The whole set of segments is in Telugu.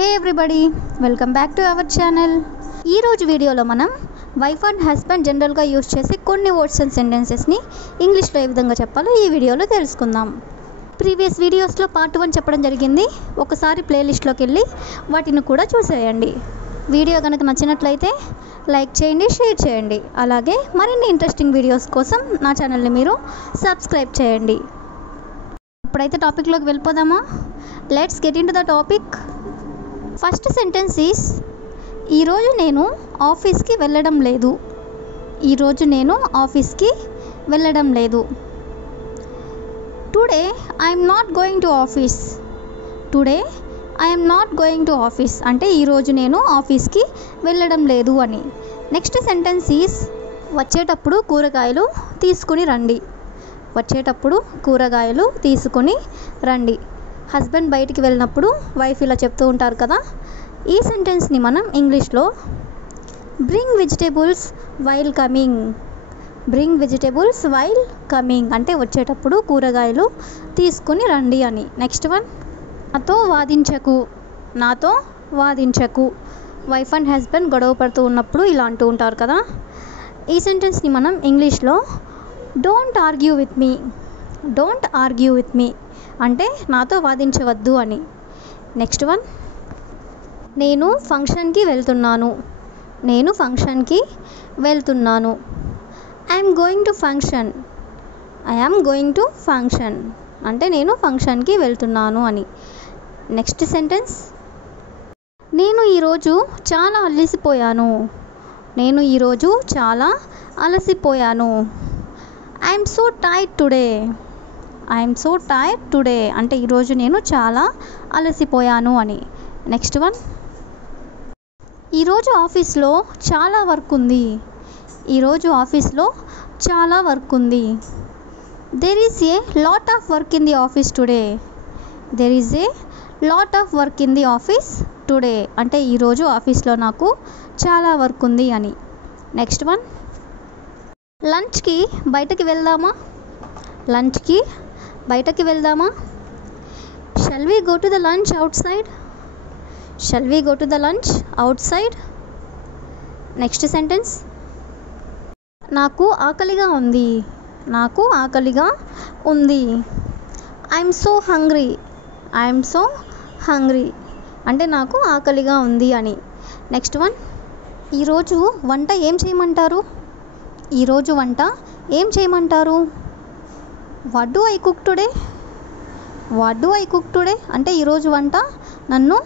Hey everybody, welcome back to our channel. ఈరోజు వీడియోలో మనం వైఫ్ అండ్ హస్బెండ్ జనరల్గా యూజ్ చేసే కొన్ని వర్డ్స్ అండ్ సెంటెన్సెస్ని ఇంగ్లీష్లో ఏ విధంగా చెప్పాలో ఈ వీడియోలో తెలుసుకుందాం. ప్రీవియస్ వీడియోస్లో పార్ట్ 1 చెప్పడం జరిగింది. ఒకసారి ప్లేలిస్ట్లోకి వెళ్ళి వాటిని కూడా చూసేయండి. వీడియో కనుక నచ్చినట్లయితే లైక్ చేయండి, షేర్ చేయండి. అలాగే మరిన్ని ఇంట్రెస్టింగ్ వీడియోస్ కోసం నా ఛానల్ని మీరు సబ్స్క్రైబ్ చేయండి. ఇప్పుడైతే టాపిక్లోకి వెళ్ళిపోదామా? Let's get in to the topic. First sentence is, ఈరోజు నేను ఆఫీస్కి వెళ్ళడం లేదు. ఈరోజు నేను ఆఫీస్కి వెళ్ళడం లేదు. Today I'm not going to office. Today I'm not going to office అంటే ఈరోజు నేను ఆఫీస్కి వెళ్ళడం లేదు అని. నెక్స్ట్ సెంటెన్స్ ఈస్, వచ్చేటప్పుడు కూరగాయలు తీసుకుని రండి. వచ్చేటప్పుడు కూరగాయలు తీసుకుని రండి. హస్బెండ్ బయటికి వెళ్ళినప్పుడు వైఫ్ ఇలా చెప్తూ ఉంటారు కదా. ఈ సెంటెన్స్ని మనం ఇంగ్లీష్లో bring vegetables while coming. Bring vegetables while coming అంటే వచ్చేటప్పుడు కూరగాయలు తీసుకుని రండి అని. నెక్స్ట్ వన్, నాతో వాదించకు. నాతో వాదించకు. వైఫ్ అండ్ హస్బెండ్ గొడవ పడుతూ ఉన్నప్పుడు ఇలా అంటూ ఉంటారు కదా. ఈ సెంటెన్స్ని మనం ఇంగ్లీష్లో don't argue with me. Don't argue with me అంటే నాతో వాదించవద్దు అని. నెక్స్ట్ వన్, నేను ఫంక్షన్కి వెళ్తున్నాను. నేను ఫంక్షన్కి వెళ్తున్నాను. I'm going to function. I'm going to function అంటే నేను ఫంక్షన్కి వెళ్తున్నాను అని. నెక్స్ట్ సెంటెన్స్, నేను ఈరోజు చాలా అలసిపోయాను. నేను ఈరోజు చాలా అలసిపోయాను. I'm so tired today. I'm so tired today అంటే ఈరోజు నేను చాలా అలసిపోయాను అని. నెక్స్ట్ వన్, ఈరోజు ఆఫీస్లో చాలా వర్క్ ఉంది. ఈరోజు ఆఫీస్లో చాలా వర్క్ ఉంది. There is a lot of work in the office today. There is a lot of work in the office today అంటే ఈరోజు ఆఫీస్లో నాకు చాలా వర్క్ ఉంది అని. నెక్స్ట్ వన్, లంచ్కి బయటకి వెళ్దామా. లంచ్కి బయటకి వెళ్దామా. Shall we go to the lunch outside. Shall we go to the lunch outside. Next sentence, నాకు ఆకలిగా ఉంది. నాకు ఆకలిగా ఉంది. I'm so hungry. I'm so hungry అంటే నాకు ఆకలిగా ఉంది అని. నెక్స్ట్ వన్, ఈరోజు వంట ఏం చేయమంటారు. ఈరోజు వంట ఏం చేయమంటారు. What do I cook today. What do I cook today అంటే ఈరోజు వంట నన్ను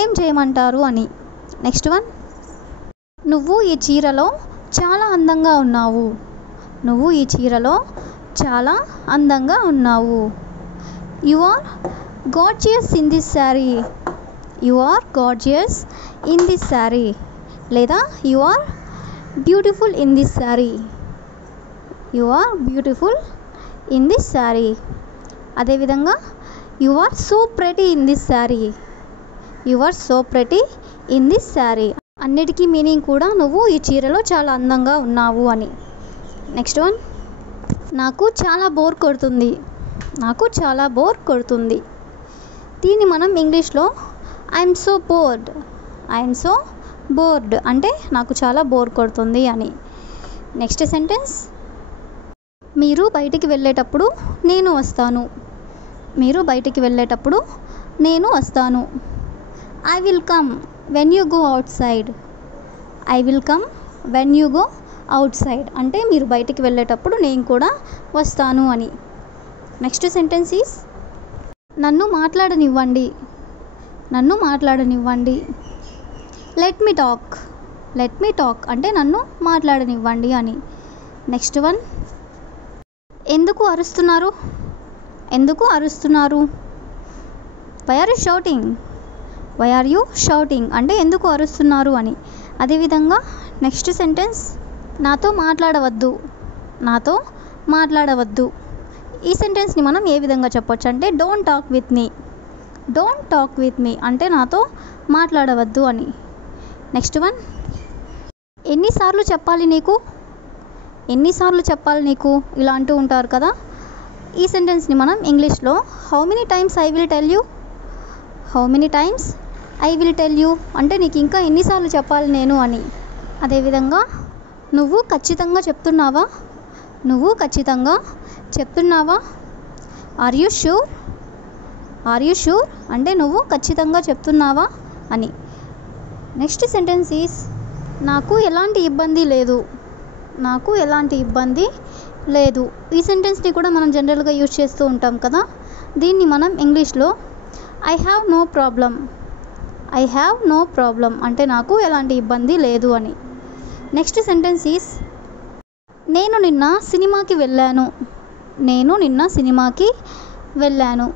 ఏం చేయమంటారు అని. నెక్స్ట్ వన్, నువ్వు ఈ చీరలో చాలా అందంగా ఉన్నావు. నువ్వు ఈ చీరలో చాలా అందంగా ఉన్నావు. You are gorgeous in this sari. You are gorgeous in this sari లేదా you are beautiful in this sari. You are beautiful in this sari. అదేవిధంగా you are so pretty in this sari. You are so pretty in this sari అన్నిటికీ మీనింగ్ కూడా నువ్వు ఈ చీరలో చాలా అందంగా ఉన్నావు అని. నెక్స్ట్ వన్, నాకు చాలా బోర్ కొడుతుంది. నాకు చాలా బోర్ కొడుతుంది. దీన్ని మనం ఇంగ్లీష్లో I'm so board. I'm so board అంటే నాకు చాలా బోర్ కొడుతుంది అని. నెక్స్ట్ సెంటెన్స్, మీరు బయటికి వెళ్ళేటప్పుడు నేను వస్తాను. మీరు బయటికి వెళ్ళేటప్పుడు నేను వస్తాను. I will come when you go out side. I will come when you go out side అంటే మీరు బయటికి వెళ్ళేటప్పుడు నేను కూడా వస్తాను అని. నెక్స్ట్ సెంటెన్స్ ఈస్, నన్ను మాట్లాడనివ్వండి. నన్ను మాట్లాడనివ్వండి. Let me talk. Let me talk అంటే నన్ను మాట్లాడనివ్వండి అని. నెక్స్ట్ వన్, ఎందుకు అరుస్తున్నారు. ఎందుకు అరుస్తున్నారు. Why are you shouting. Why are you shouting అంటే ఎందుకు అరుస్తున్నారు అని. అదేవిధంగా నెక్స్ట్ సెంటెన్స్, నాతో మాట్లాడవద్దు. నాతో మాట్లాడవద్దు. ఈ సెంటెన్స్ని మనం ఏ విధంగా చెప్పొచ్చు అంటే don't talk with me. Don't talk with me అంటే నాతో మాట్లాడవద్దు అని. నెక్స్ట్ వన్, ఎన్నిసార్లు చెప్పాలి నీకు. ఎన్నిసార్లు చెప్పాలి నీకు ఇలా అంటూ ఉంటారు కదా. ఈ సెంటెన్స్ని మనం ఇంగ్లీష్లో how many times I will tell you. How many times I will tell you అంటే నీకు ఇంకా ఎన్నిసార్లు చెప్పాలి నేను అని. అదేవిధంగా నువ్వు ఖచ్చితంగా చెప్తున్నావా, నువ్వు ఖచ్చితంగా చెప్తున్నావా. Are you sure, are you sure అంటే నువ్వు ఖచ్చితంగా చెప్తున్నావా అని. నెక్స్ట్ సెంటెన్స్ ఈస్ నాకు ఎలాంటి ఇబ్బంది లేదు, నాకు ఎలాంటి ఇబ్బంది లేదు. ఈ సెంటెన్స్ని కూడా మనం జనరల్గా యూజ్ చేస్తూ ఉంటాం కదా. దీన్ని మనం ఇంగ్లీష్లో I have no problem, I have no problem అంటే నాకు ఎలాంటి ఇబ్బంది లేదు అని. నెక్స్ట్ సెంటెన్స్ ఈస్ నేను నిన్న సినిమాకి వెళ్ళాను, నేను నిన్న సినిమాకి వెళ్ళాను.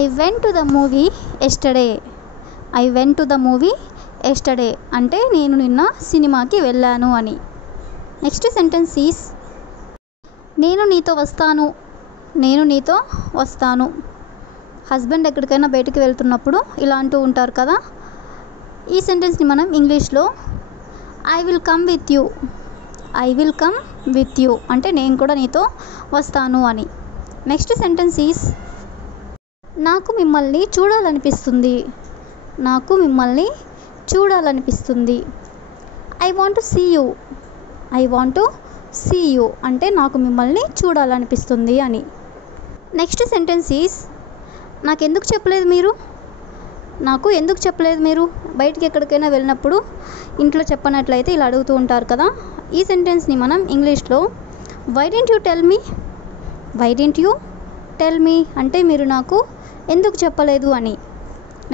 I went to the movie yesterday, I went to the movie yesterday అంటే నేను నిన్న సినిమాకి వెళ్ళాను అని. నెక్స్ట్ సెంటెన్స్ ఈస్ నేను నీతో వస్తాను, నేను నీతో వస్తాను. హస్బెండ్ ఎక్కడికైనా బయటికి వెళ్తున్నప్పుడు ఇలా అంటూ ఉంటారు కదా. ఈ సెంటెన్స్ని మనం ఇంగ్లీష్లో I will come with you, I will come with you అంటే నేను కూడా నీతో వస్తాను అని. నెక్స్ట్ సెంటెన్స్ ఈస్ నాకు మిమ్మల్ని చూడాలనిపిస్తుంది, నాకు మిమ్మల్ని చూడాలనిపిస్తుంది. I want to see you, I want to see you అంటే నాకు మిమ్మల్ని చూడాలనిపిస్తుంది అని. నెక్స్ట్ సెంటెన్స్ ఈస్ నాకెందుకు చెప్పలేదు మీరు, నాకు ఎందుకు చెప్పలేదు మీరు. బయటికి ఎక్కడికైనా వెళ్ళినప్పుడు ఇంట్లో చెప్పనట్లయితే ఇలా అడుగుతూ ఉంటారు కదా. ఈ సెంటెన్స్ని మనం ఇంగ్లీష్లో why don't you tell me, why don't you tell me అంటే మీరు నాకు ఎందుకు చెప్పలేదు అని.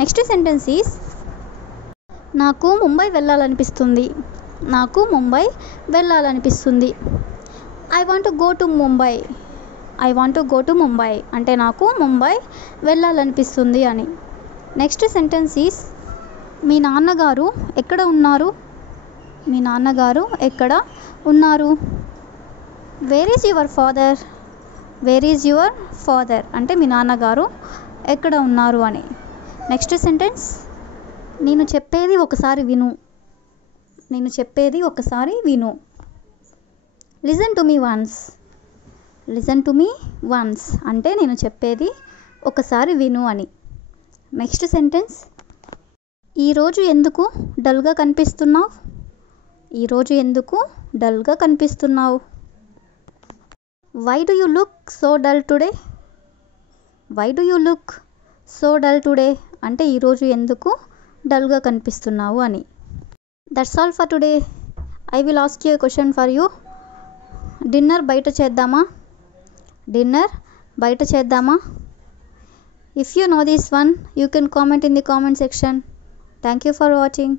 నెక్స్ట్ సెంటెన్స్ ఈస్ నాకు ముంబై వెళ్ళాలనిపిస్తుంది, నాకు ముంబై వెళ్ళాలనిపిస్తుంది. I want to go to Mumbai, I want to go to Mumbai అంటే నాకు ముంబై వెళ్ళాలనిపిస్తుంది అని. నెక్స్ట్ సెంటెన్స్ ఈస్ మీ నాన్నగారు ఎక్కడ ఉన్నారు, మీ నాన్నగారు ఎక్కడ ఉన్నారు. Where is your father, where is your father అంటే మీ నాన్నగారు ఎక్కడ ఉన్నారు అని. నెక్స్ట్ సెంటెన్స్ నేను చెప్పేది ఒకసారి విను, నేను చెప్పేది ఒకసారి విను. Listen to me once, listen to me once అంటే నేను చెప్పేది ఒకసారి విను అని. నెక్స్ట్ సెంటెన్స్ ఈరోజు ఎందుకు డల్గా కనిపిస్తున్నావు, ఈరోజు ఎందుకు డల్గా కనిపిస్తున్నావు. Why do you look so dull today, why do you look so dull today అంటే ఈరోజు ఎందుకు డల్గా కనిపిస్తున్నావు అని. That's all for today. I will ask you a question for you. Dinner బయట చేద్దామా, డిన్నర్ బయట చేద్దామా. If you know this one, you can comment in the comment section. Thank you for watching.